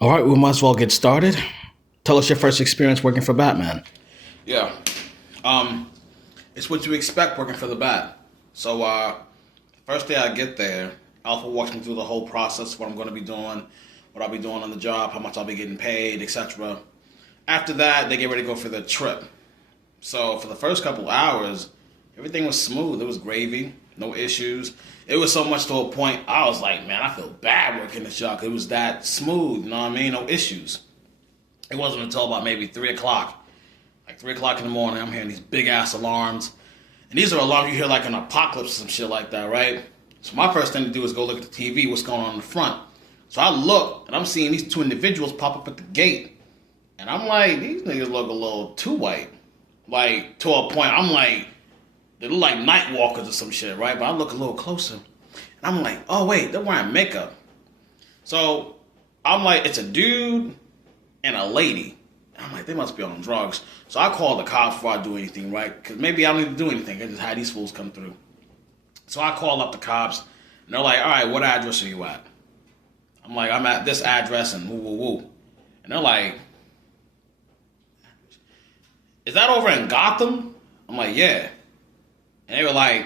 All right, we might as well get started. Tell us your first experience working for Batman. Yeah. It's what you expect working for the Bat. So, first day I get there, Alpha walks me through the whole process, what I'm going to be doing, what I'll be doing on the job, how much I'll be getting paid, etc. After that, they get ready to go for the trip. So, for the first couple hours, everything was smooth. It was gravy, no issues. It was so much to a point, I was like, man, I feel bad working this job. It was that smooth, you know what I mean? No issues. It wasn't until about maybe 3 o'clock. Like 3 o'clock in the morning, I'm hearing these big ass alarms. And these are alarms you hear like an apocalypse or some shit like that, right? So my first thing to do is go look at the TV, what's going on in the front. So I look, and I'm seeing these two individuals pop up at the gate. And I'm like, these niggas look a little too white. Like, to a point, I'm like, they look like night walkers or some shit, right? But I look a little closer. And I'm like, oh wait, they're wearing makeup. So I'm like, it's a dude and a lady. I'm like, they must be on drugs. So I call the cops before I do anything, right? Because maybe I don't need to do anything. I just had these fools come through. So I call up the cops, and they're like, all right, what address are you at? I'm like, I'm at this address and woo, woo, woo. And they're like, is that over in Gotham? I'm like, yeah. And they were like,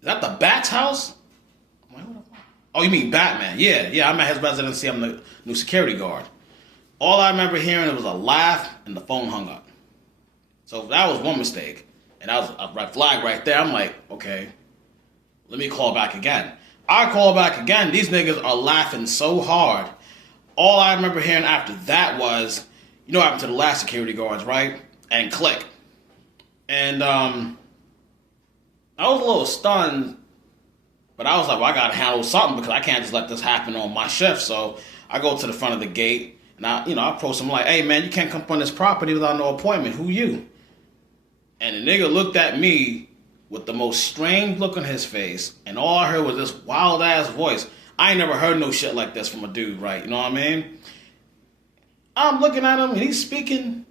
is that the Bat's house? I'm like, what the fuck? Oh, you mean Batman? Yeah, I'm at his residency. I'm the new security guard. All I remember hearing was a laugh and the phone hung up. So that was one mistake. And that was a red flag right there. I'm like, okay, let me call back again. I call back again. These niggas are laughing so hard. All I remember hearing after that was, you know what happened to the last security guards, right? And click. And I was a little stunned, but I was like, well, I gotta handle something because I can't just let this happen on my shift. So I go to the front of the gate. And I approach him like, hey man, you can't come up on this property without no appointment. Who you? And the nigga looked at me with the most strange look on his face, and all I heard was this wild ass voice. I ain't never heard no shit like this from a dude, right? You know what I mean? I'm looking at him and he's speaking.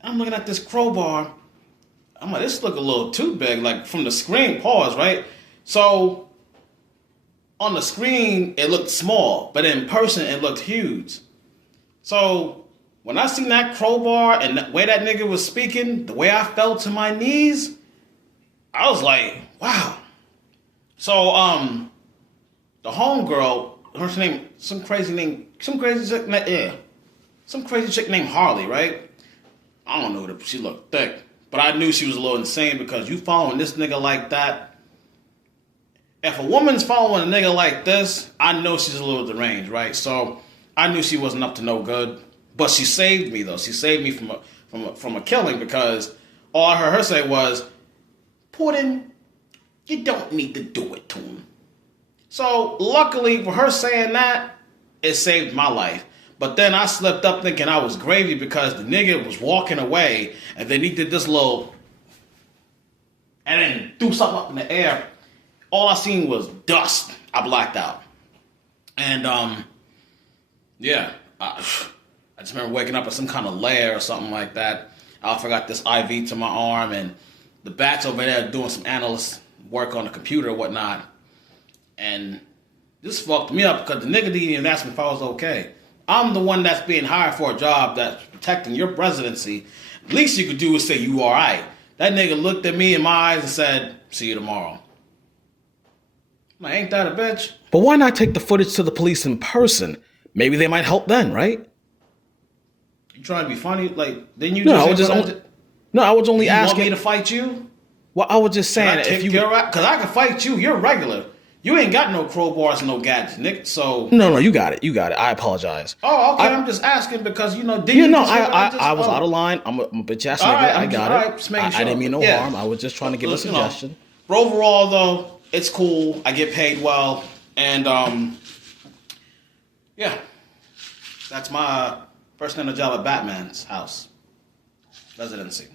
I'm looking at this crowbar. I'm like, this look a little too big, like from the screen, pause, right? So on the screen it looked small, but in person it looked huge. So, when I seen that crowbar and the way that nigga was speaking, the way I fell to my knees, I was like, wow. So, the homegirl, her name, some crazy chick named Harley, right? I don't know, she looked thick. But I knew she was a little insane because you following this nigga like that. If a woman's following a nigga like this, I know she's a little deranged, right? So, I knew she wasn't up to no good, but she saved me though. She saved me from a killing because all I heard her say was, Putin, you don't need to do it to him. So luckily for her saying that, it saved my life. But then I slipped up thinking I was gravy because the nigga was walking away and then he did this little, and then threw something up in the air. All I seen was dust. I blacked out. And yeah, I just remember waking up with some kind of lair or something like that. I forgot this IV to my arm, and the Bat's over there doing some analyst work on the computer or whatnot. And this fucked me up because the nigga didn't even ask me if I was okay. I'm the one that's being hired for a job that's protecting your presidency. The least you could do is say you alright. That nigga looked at me in my eyes and said, see you tomorrow. I'm like, ain't that a bitch? But why not take the footage to the police in person? Maybe they might help then, right? You trying to be funny? Like, didn't you? No, I was only asking. You want me to fight you? Well, I was just saying if you, because I can fight you. You're regular. You ain't got no crowbars, no gadgets, Nick. So no, you got it. I apologize. Oh, okay. I'm just asking because I was out of line. I'm a bitch ass nigga. Right, I got right, it. I didn't mean no harm. I was just trying to give a suggestion. But overall, though, it's cool. I get paid well, and yeah, that's my first day on the job at Batman's house residency.